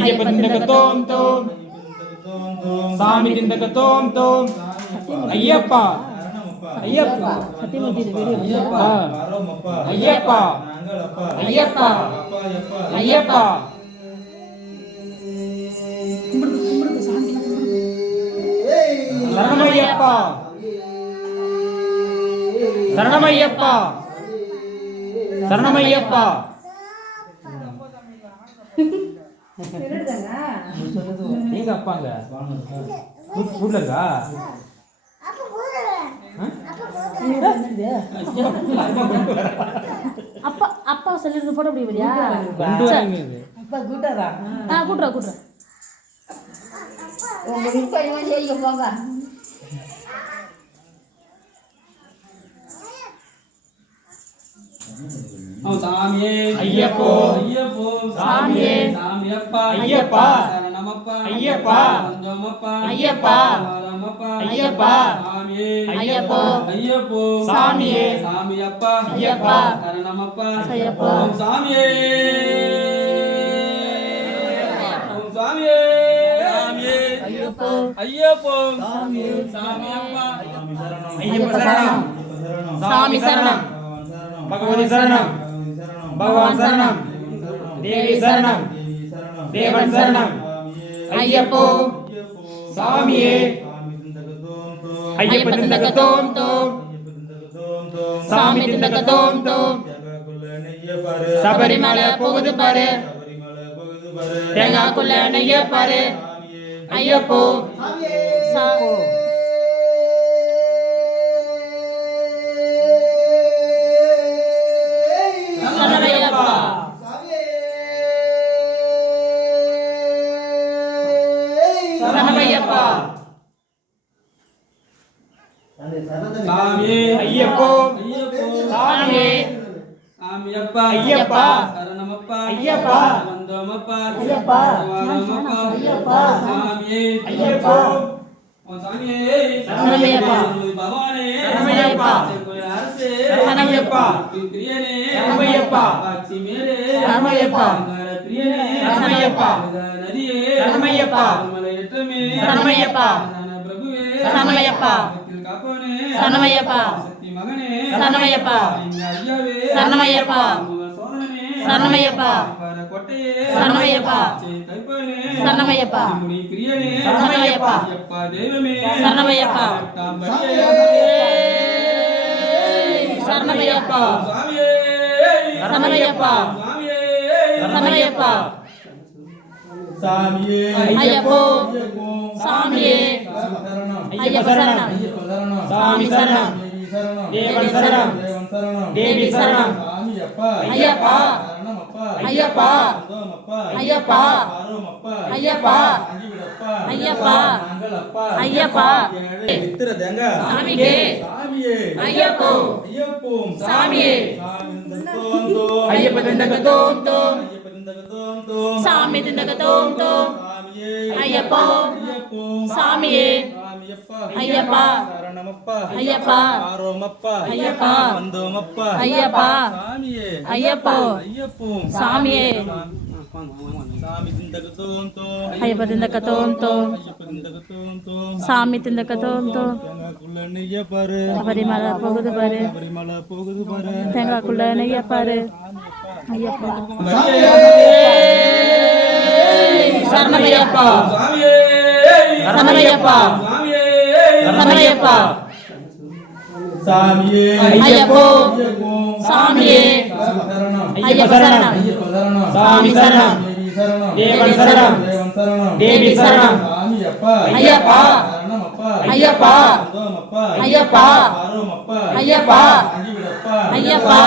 ஐயப்ப திண்டக தோம் தோம் சாமி திண்டக தோம் தோம் ஐயப்பா ஐயப்பா ஐயப்பா ஐயப்பா ஐயப்பா சரணமையப்பா சரணமையப்பா சரணமையப்பா நீங்க அப்பாங்க கூடலங்கா அப்பா அப்பா சொல்லிருந்து போட முடியலையா கூட்டுறா கூட்டுறா போங்க சாமியே ஐயப்போ ஐயப்போ சாமியே சாமியப்பா ஐயப்பா சரணமப்பா ஐயப்பா வந்தோமப்பா ஐயப்பா வரமப்பா ஐயப்பா சாமியே ஐயப்போ ஐயப்போ சாமியே சாமியப்பா ஐயப்பா சரணமப்பா ஐயப்பா சாமியே சாமியே சாமியே ஐயப்போ ஐயப்போ சாமியே சாமியப்பா ஐயப்ப சரணம் சாமி சரணம் भगवती शरणम भगवान शरणम देवी शरणम देवन शरणम अय्यप्पो स्वामिये अय्यप्प तिंदक तोम तोम स्वामी तिंदक तोम तोम सबरीमला पोगुदु पारे तेंगाकुल्ल नैय पारे अय्यप्पो சாமியே ஐயப்போ சாமியே சாமியப்பா ஐயப்பா சரணமப்பா ஐயப்பா வந்தோமப்பா ஐயப்பா வரமப்பா ஐயப்பா சாமியே ஐயப்போ சாமியே சரணமையப்பா பவானே சரணமையப்பா அரசே சரணமையப்பா பிரியனே சரணமையப்பா ஆட்சி மேலே சரணமையப்பா பிரியனே சரணமையப்பா நதியே சரணமையப்பா மலையற்றமே சரணமையப்பா பிரபுவே சரணமையப்பா சரணமையப்பா சரணமையப்பா சரணமையப்பா சரணமையப்பா சரணமையப்பா சரணமையப்பா சரணமையப்பா சரணமையப்பா சரணமையப்பா சரணமையப்பா சரணமையப்பா சாமியே ஐயப்போ சாமியே ஐயப்ப சரணம் சாமி சரணம் தேவன் சரணம் தேவி சரணம் ஐயப்பா ஐயப்பா ஐயப்பா ஐயப்பா ஐயப்பா ஐயப்பா சாமியே ஐயப்போ சாமியே ஐயப்ப திண்டக தோம் தோம் சாமி திண்டக தோம் தோம் ஐயப்போ சாமியே ஐயப்பா சரணமப்பா ஐயப்பா ஆரோமப்பா ஐயப்பா வந்தோமப்பா ஐயப்பா சாமியே ஐயப்போ ஐயப்போ சாமியே சாமி திண்டக தோம் தோம் ஐயப்ப திண்டக தோம் தோம் ஐயப்ப திண்டக தோம் தோம் சாமி திண்டக தோம் தோம் தேங்காக்குள்ள நெய்ய பாரு பரிமள போகுது பாரு பரிமள போகுது பாரு தேங்காக்குள்ள நெய்ய பாரு ஐயப்பா சரணமையப்பா சாமியே சரணமையப்பா சாமியே சரணமையப்பா சாமியே ஐயப்போ சாமியே ஐயப்ப சரணம் சாமி சரணம் தேவன் சரணம் தேவி சரணம் ஐயப்பா ஐயப்பா ஐயப்பா ஐயப்பா ஐயப்பா ஐயப்பா ஐயப்பா